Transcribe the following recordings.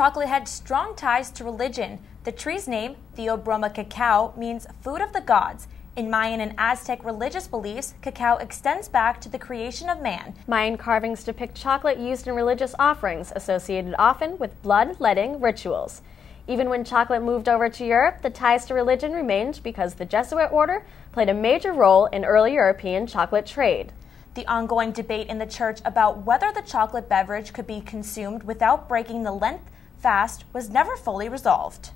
Chocolate had strong ties to religion. The tree's name, Theobroma cacao, means food of the gods. In Mayan and Aztec religious beliefs, cacao extends back to the creation of man. Mayan carvings depict chocolate used in religious offerings, associated often with blood-letting rituals. Even when chocolate moved over to Europe, the ties to religion remained because the Jesuit order played a major role in early European chocolate trade. The ongoing debate in the church about whether the chocolate beverage could be consumed without breaking the Lent fast was never fully resolved.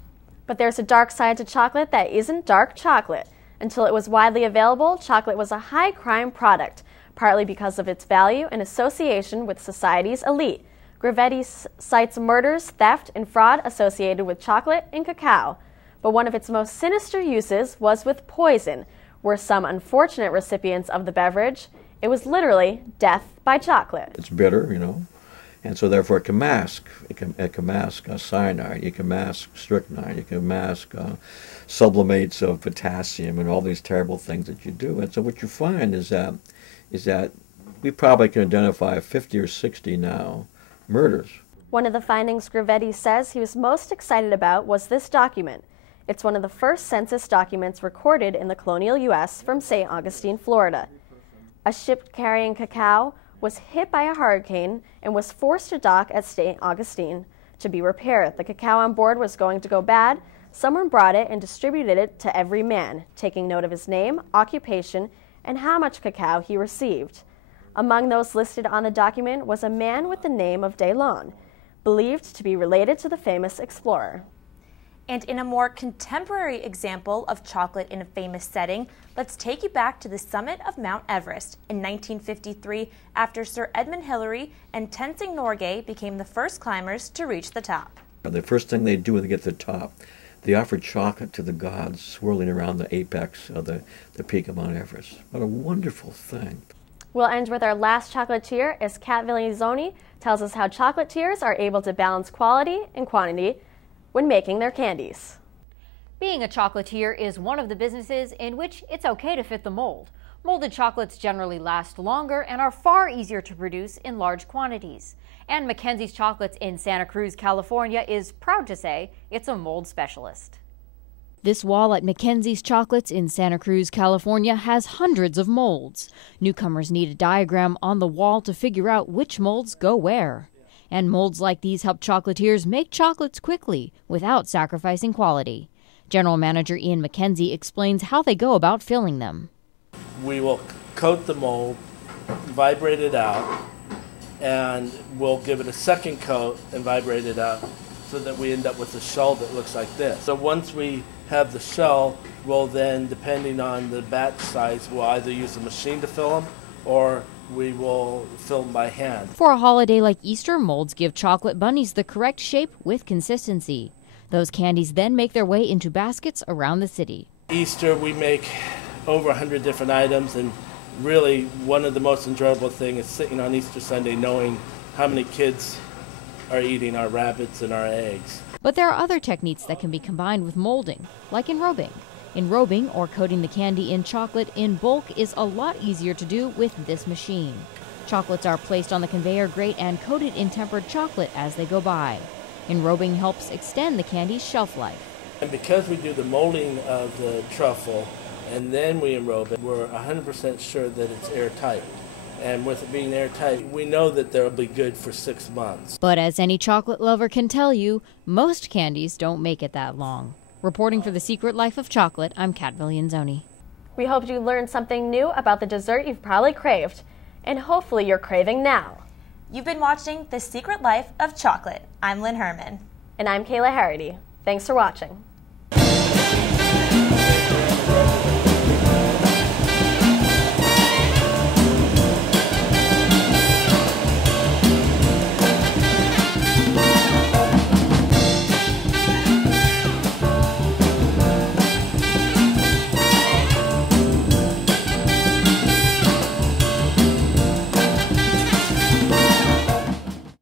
But there's a dark side to chocolate that isn't dark chocolate. Until it was widely available, chocolate was a high-crime product, partly because of its value and association with society's elite. Gravetti cites murders, theft, and fraud associated with chocolate and cacao. But one of its most sinister uses was with poison, where some unfortunate recipients of the beverage, it was literally death by chocolate. It's bitter, and so therefore it can mask. It can mask cyanide, it can mask strychnine, it can mask sublimates of potassium and all these terrible things that you do. And so what you find is that we probably can identify 50 or 60 now murders. One of the findings Gravetti says he was most excited about was this document. It's one of the first census documents recorded in the colonial U.S. from St. Augustine, Florida. A ship carrying cacao was hit by a hurricane and was forced to dock at St. Augustine to be repaired. The cacao on board was going to go bad. Someone brought it and distributed it to every man, taking note of his name, occupation, and how much cacao he received. Among those listed on the document was a man with the name of Delon, believed to be related to the famous explorer. And in a more contemporary example of chocolate in a famous setting, let's take you back to the summit of Mount Everest in 1953 after Sir Edmund Hillary and Tenzing Norgay became the first climbers to reach the top. The first thing they do when they get to the top, they offer chocolate to the gods swirling around the apex of the peak of Mount Everest. What a wonderful thing. We'll end with our last chocolatier as Cat Viglienzoni tells us how chocolatiers are able to balance quality and quantity when making their candies. Being a chocolatier is one of the businesses in which it's okay to fit the mold. Molded chocolates generally last longer and are far easier to produce in large quantities. And Mackenzie's Chocolates in Santa Cruz, California is proud to say it's a mold specialist. This wall at Mackenzie's Chocolates in Santa Cruz, California has hundreds of molds. Newcomers need a diagram on the wall to figure out which molds go where. And molds like these help chocolatiers make chocolates quickly without sacrificing quality. General Manager Ian Mackenzie explains how they go about filling them. We will coat the mold, vibrate it out, and we'll give it a second coat and vibrate it out so that we end up with a shell that looks like this. So once we have the shell, we'll then, depending on the batch size, we'll either use a machine to fill them or we will fill them by hand. For a holiday like Easter, molds give chocolate bunnies the correct shape with consistency. Those candies then make their way into baskets around the city. Easter, we make over 100 different items, and really one of the most enjoyable things is sitting on Easter Sunday knowing how many kids are eating our rabbits and our eggs. But there are other techniques that can be combined with molding, like enrobing. Enrobing, or coating the candy in chocolate in bulk, is a lot easier to do with this machine. Chocolates are placed on the conveyor grate and coated in tempered chocolate as they go by. Enrobing helps extend the candy's shelf life. And because we do the molding of the truffle and then we enrobe it, we're 100% sure that it's airtight. And with it being airtight, we know that they'll be good for 6 months. But as any chocolate lover can tell you, most candies don't make it that long. Reporting for The Secret Life of Chocolate, I'm Cat Viglienzoni. We hope you learned something new about the dessert you've probably craved, and hopefully you're craving now. You've been watching The Secret Life of Chocolate. I'm Lynn Herman. And I'm Kayla Harity. Thanks for watching.